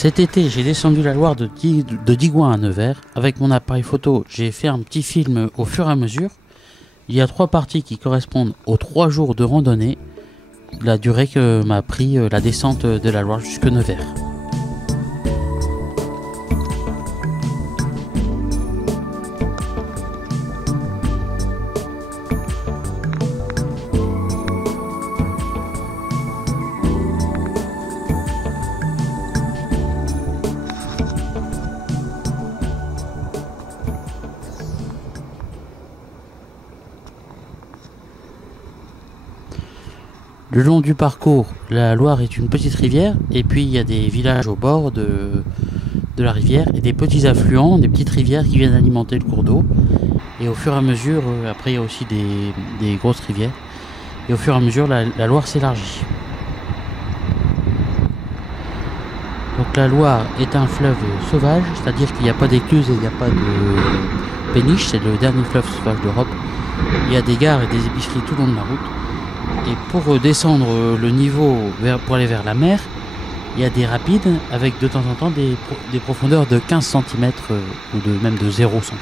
Cet été, j'ai descendu la Loire de Digoin à Nevers. Avec mon appareil photo, j'ai fait un petit film au fur et à mesure. Il y a 3 parties qui correspondent aux 3 jours de randonnée, la durée que m'a pris la descente de la Loire jusque Nevers. Le long du parcours, la Loire est une petite rivière et puis il y a des villages au bord de la rivière et des petits affluents, des petites rivières qui viennent alimenter le cours d'eau. Et au fur et à mesure, après il y a aussi des grosses rivières. Et au fur et à mesure, la Loire s'élargit. Donc la Loire est un fleuve sauvage, c'est-à-dire qu'il n'y a pas d'écluse et il n'y a pas de péniche, c'est le dernier fleuve sauvage d'Europe. Il y a des gares et des épiceries tout le long de la route. Et pour descendre le niveau pour aller vers la mer, il y a des rapides avec de temps en temps des profondeurs de 15 cm ou même de 0 cm.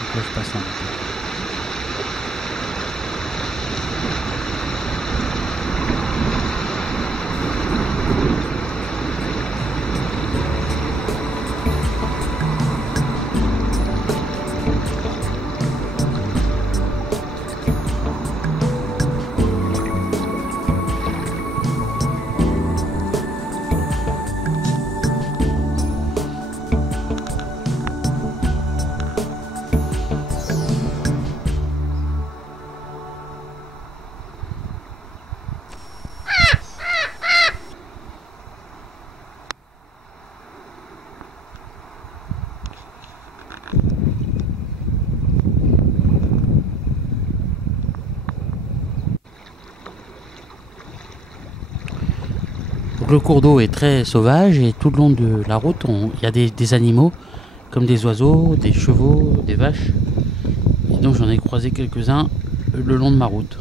Donc là, je passe un peu. Donc le cours d'eau est très sauvage et tout le long de la route, il y a des animaux comme des oiseaux, des chevaux, des vaches. Et donc j'en ai croisé quelques-uns le long de ma route.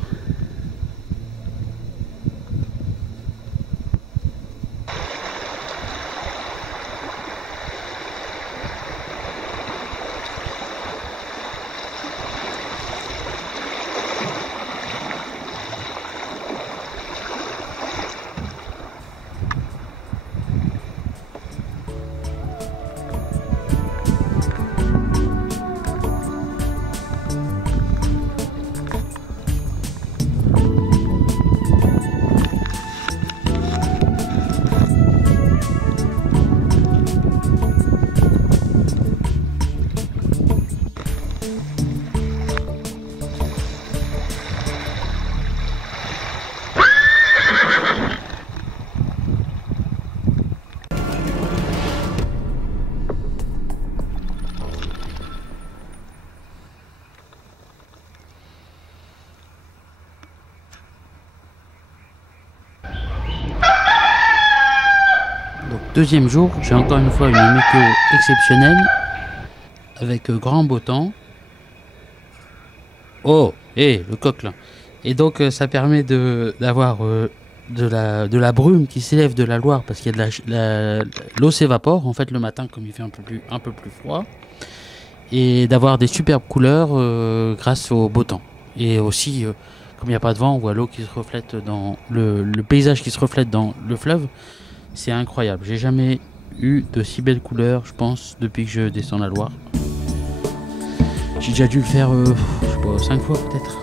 Deuxième jour, j'ai encore une fois une météo exceptionnelle avec grand beau temps. Oh, le coq là. Et donc ça permet d'avoir de la brume qui s'élève de la Loire parce qu'il y a de l'eau s'évapore en fait le matin comme il fait un peu plus froid et d'avoir des superbes couleurs grâce au beau temps. Et aussi comme il n'y a pas de vent, on voit l'eau qui se reflète dans le paysage qui se reflète dans le fleuve. C'est incroyable, j'ai jamais eu de si belles couleurs, je pense, depuis que je descends la Loire. J'ai déjà dû le faire, je sais pas, 5 fois peut-être.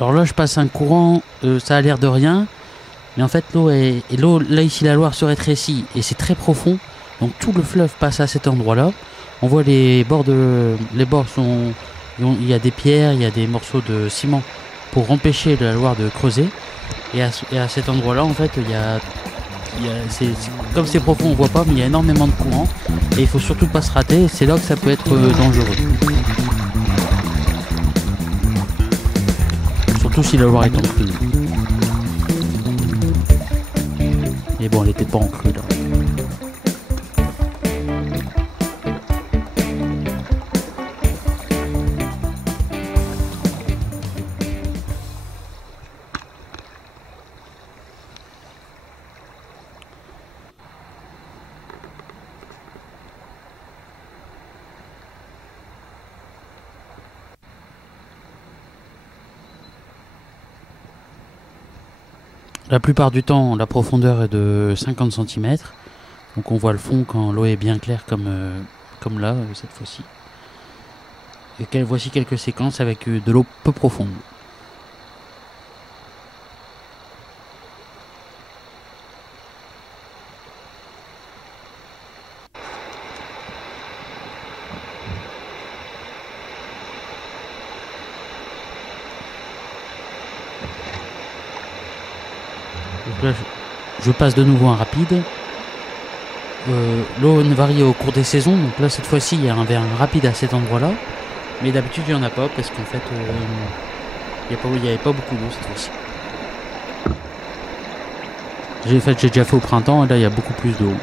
Alors là, je passe un courant, ça a l'air de rien, mais en fait, l'eau, là, ici, la Loire se rétrécit et c'est très profond. Donc tout le fleuve passe à cet endroit-là. On voit les bords sont, il y a des pierres, il y a des morceaux de ciment pour empêcher la Loire de creuser. Et à cet endroit-là, en fait, comme c'est profond, on voit pas, mais il y a énormément de courant. Et il faut surtout pas se rater. C'est là que ça peut être dangereux. Surtout si la Loire est en crue. Mais bon, elle était pas en crue là. La plupart du temps, la profondeur est de 50 cm. Donc on voit le fond quand l'eau est bien claire comme là, cette fois-ci. Et voici quelques séquences avec de l'eau peu profonde. Donc là, je passe de nouveau un rapide. L'eau varie au cours des saisons. Donc là, cette fois-ci, il y a un rapide à cet endroit-là. Mais d'habitude, il n'y en a pas parce qu'en fait, il n'y avait pas beaucoup d'eau cette fois-ci. J'ai déjà fait au printemps et là, il y a beaucoup plus d'eau.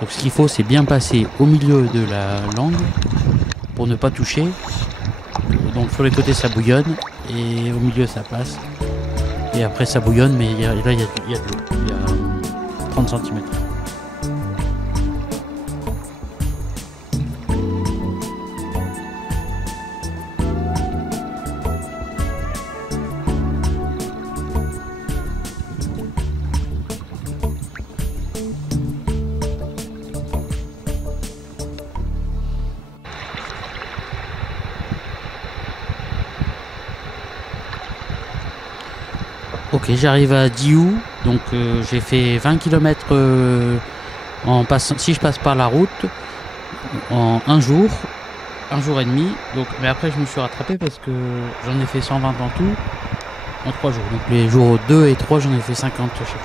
Donc ce qu'il faut, c'est bien passer au milieu de la langue pour ne pas toucher. Donc sur les côtés ça bouillonne et au milieu ça passe. Et après ça bouillonne, mais là il y a de l'eau. Il y a 30 cm. Ok, j'arrive à Diou, donc j'ai fait 20 km en passant, si je passe par la route, en un jour et demi. Donc, mais après je me suis rattrapé parce que j'en ai fait 120 en tout, en 3 jours. Donc les jours 2 et 3, j'en ai fait 50 chaque fois.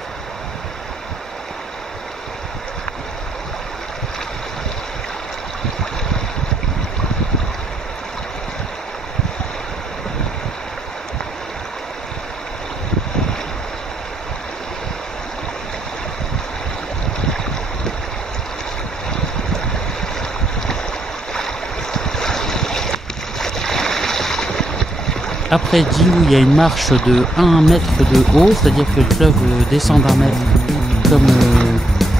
Après Diou, il y a une marche de 1 mètre de haut, c'est-à-dire que le fleuve descend d'un mètre,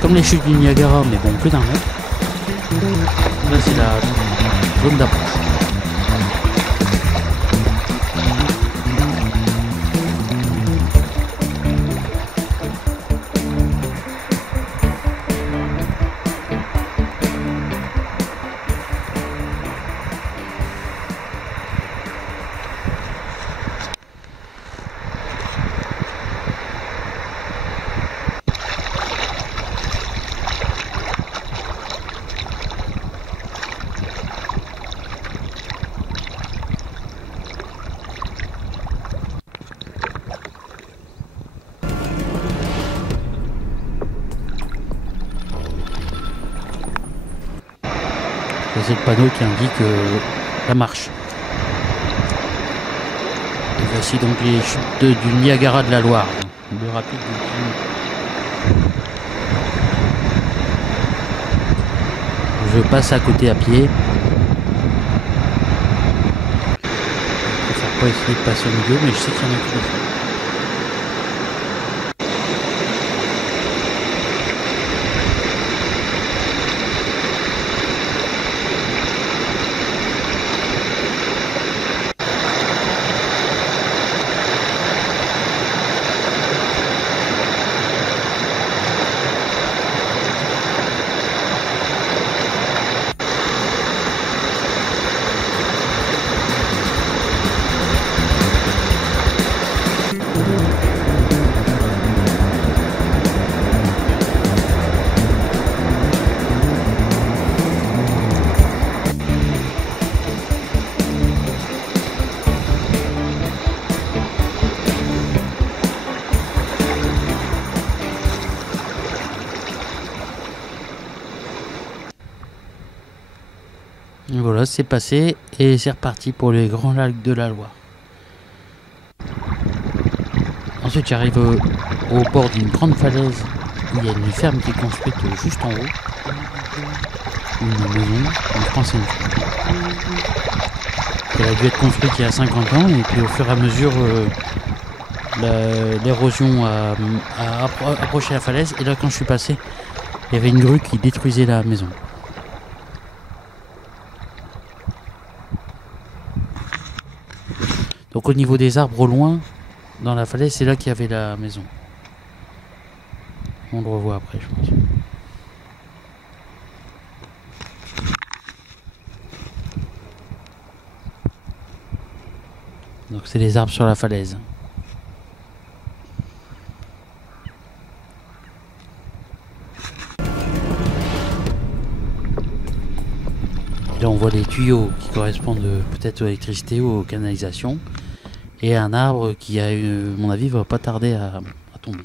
comme les chutes du Niagara, mais bon, plus d'un mètre. Là, c'est la zone d'approche. C'est le panneau qui indique la marche. Et voici donc les chutes du Niagara de la Loire, le rapide du Diou. Je passe à côté à pied. Je préfère pas essayer de passer au milieu, mais je sais qu'il y en a qui le font. Et voilà, c'est passé et c'est reparti pour les grands lacs de la Loire. Ensuite, j'arrive au bord d'une grande falaise où il y a une ferme qui est construite juste en haut. Une maison, je pense que c'est une ferme. Elle a dû être construite il y a 50 ans et puis au fur et à mesure, l'érosion a approché la falaise. Et là, quand je suis passé, il y avait une grue qui détruisait la maison. Donc au niveau des arbres au loin, dans la falaise, c'est là qu'il y avait la maison. On le revoit après, je pense. Donc c'est les arbres sur la falaise. Et là on voit les tuyaux qui correspondent peut-être à l'électricité ou aux canalisations. Et un arbre qui, à mon avis, va pas tarder à tomber.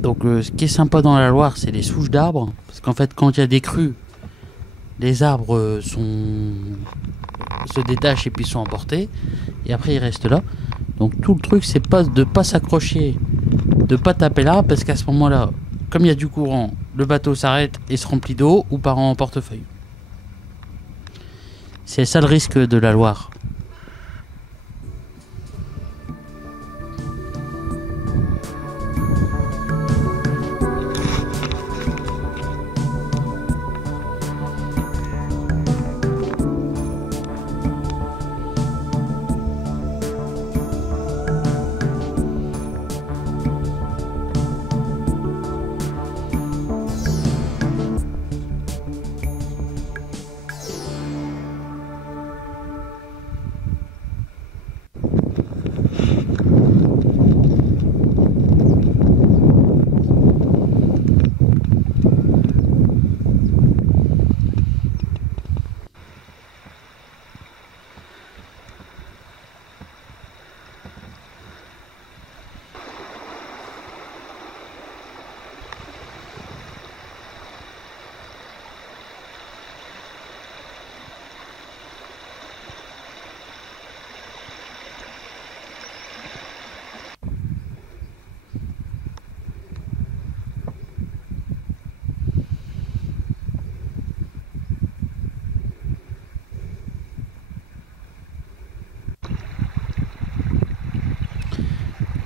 Donc ce qui est sympa dans la Loire, c'est les souches d'arbres. Parce qu'en fait, quand il y a des crues, les arbres se détachent et puis sont emportés. Et après, ils restent là. Donc tout le truc, c'est pas de pas s'accrocher, de pas taper là, parce qu'à ce moment-là, comme il y a du courant, le bateau s'arrête et se remplit d'eau ou part en portefeuille. C'est ça le risque de la Loire.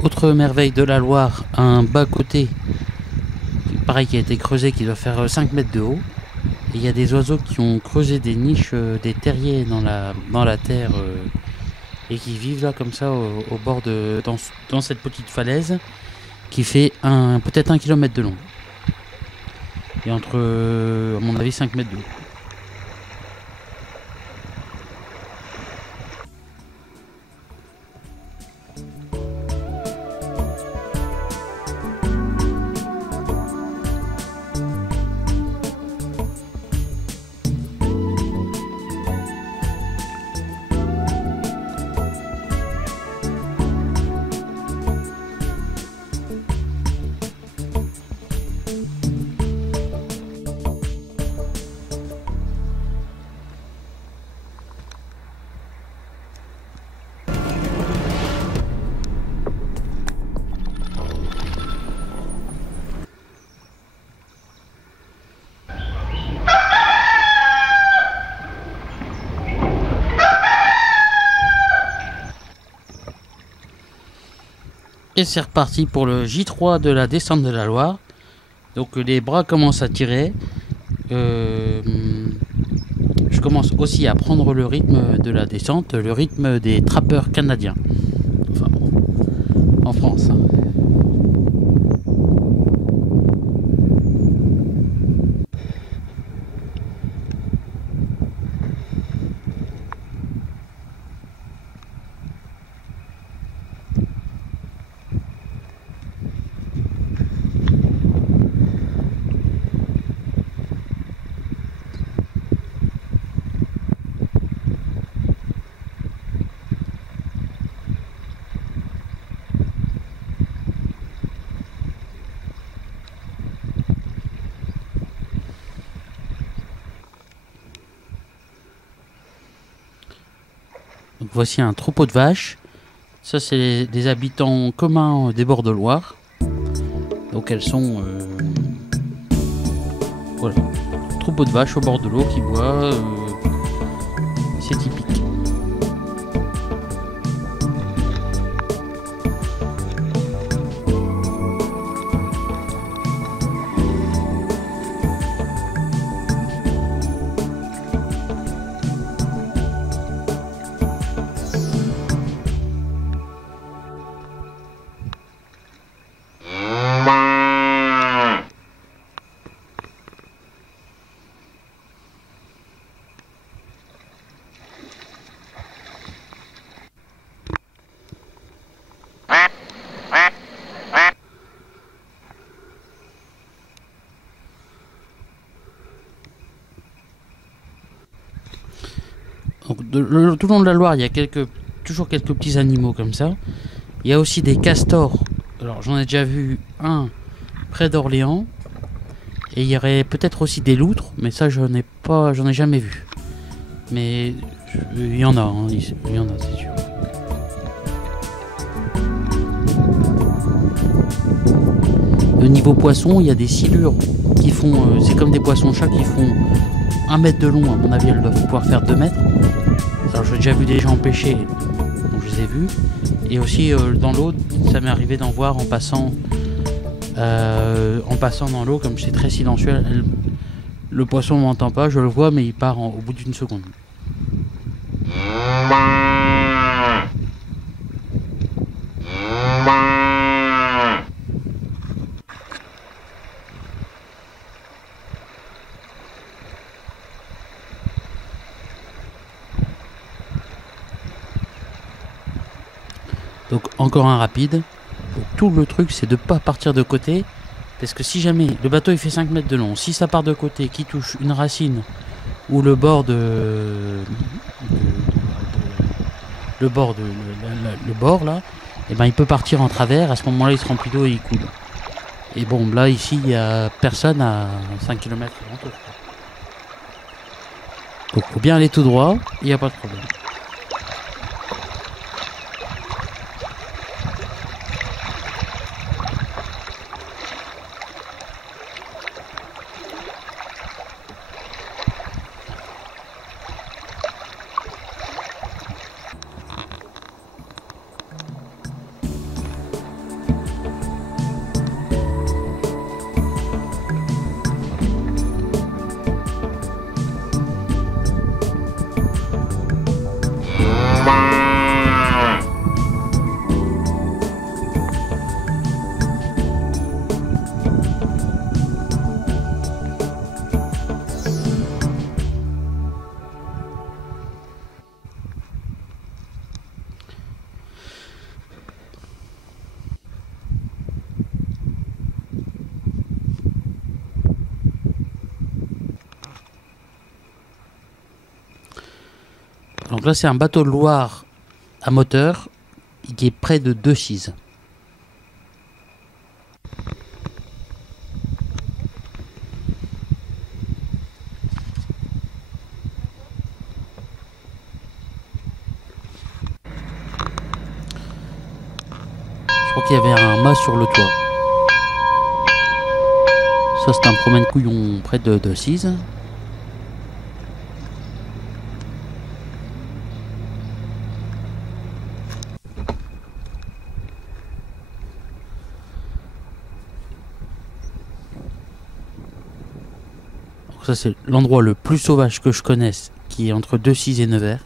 Autre merveille de la Loire, un bas-côté, pareil, qui a été creusé, qui doit faire 5 mètres de haut. Et il y a des oiseaux qui ont creusé des niches, des terriers dans la terre, et qui vivent là comme ça au bord dans cette petite falaise qui fait peut-être 1 kilomètre de long. Et entre, à mon avis, 5 mètres de haut. Et c'est reparti pour le J3 de la descente de la Loire. Donc les bras commencent à tirer. Je commence aussi à prendre le rythme de la descente, le rythme des trappeurs canadiens. Enfin bon, en France. Donc voici un troupeau de vaches. Ça, c'est les habitants communs des bords de Loire. Donc elles sont... voilà. Troupeau de vaches au bord de l'eau qui boit. C'est typique. Donc, tout le long de la Loire, il y a toujours quelques petits animaux comme ça. Il y a aussi des castors. Alors j'en ai déjà vu un près d'Orléans. Et il y aurait peut-être aussi des loutres, mais ça j'en ai jamais vu. Mais il y en a, hein, il y en a, c'est sûr. Au niveau poisson, il y a des silures qui font, c'est comme des poissons-chats qui font 1 mètre de long. À mon avis, elles doivent pouvoir faire 2 mètres. Alors j'ai déjà vu des gens pêcher, donc je les ai vus. Et aussi dans l'eau, ça m'est arrivé d'en voir en passant dans l'eau, comme c'est très silencieux. Le poisson ne m'entend pas, je le vois, mais il part au bout d'une seconde. Donc encore un rapide. Donc, tout le truc, c'est de ne pas partir de côté, parce que si jamais le bateau il fait 5 mètres de long, si ça part de côté, qui touche une racine ou le bord le bord là, et ben il peut partir en travers. À ce moment-là, il se remplit d'eau et il coule. Et bon, là ici, il n'y a personne à 5 km. Donc faut bien aller tout droit, il n'y a pas de problème. Donc là, c'est un bateau de Loire à moteur qui est près de Decize. Je crois qu'il y avait un mât sur le toit. Ça, c'est un promène-couillon près de Decize. Ça, c'est l'endroit le plus sauvage que je connaisse, qui est entre Decize et Nevers.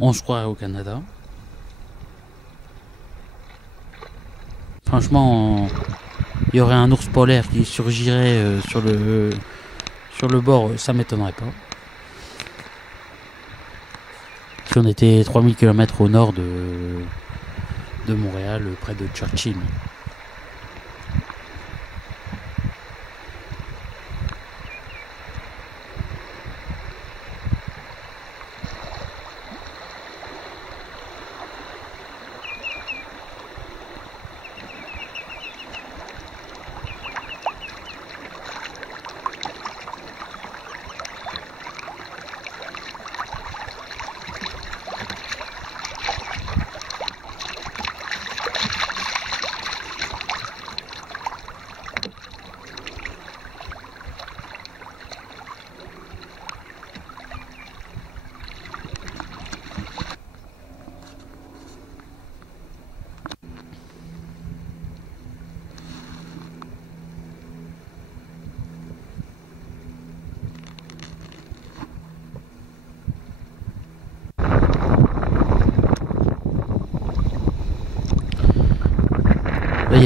Je crois au Canada. Franchement, il y aurait un ours polaire qui surgirait sur le bord, ça m'étonnerait pas. Si on était 3000 km au nord de Montréal, près de Churchill.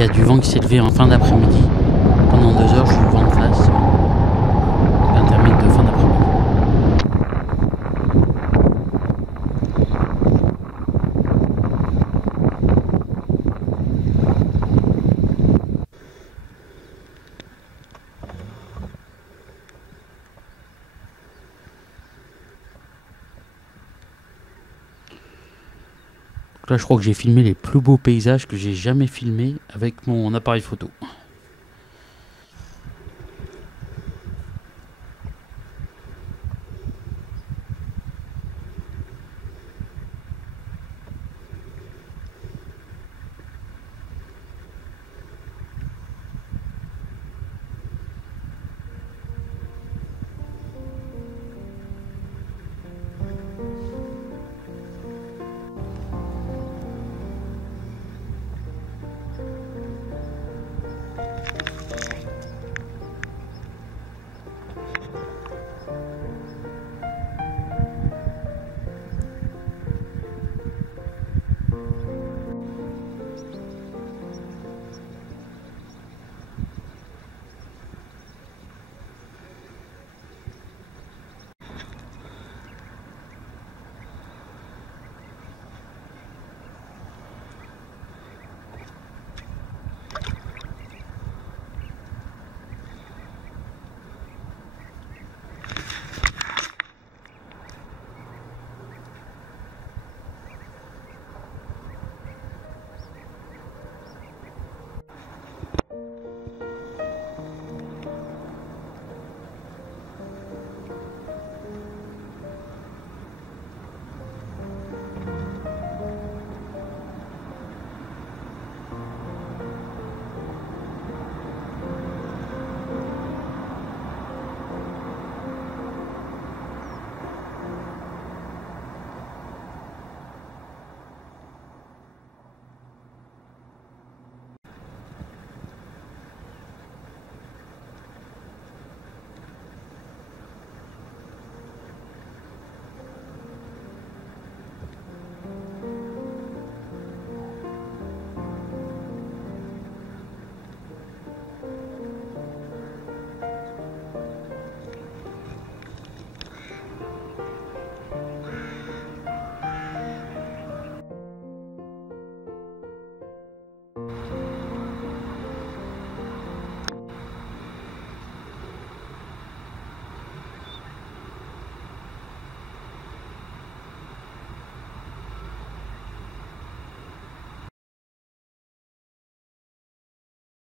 y a du vent qui s'est levé en fin d'après-midi. Pendant 2 heures, j'ai eu le vent de face. L'intermède de fin d'après-midi. Là, je crois que j'ai filmé les plus beaux paysages que j'ai jamais filmés avec mon appareil photo.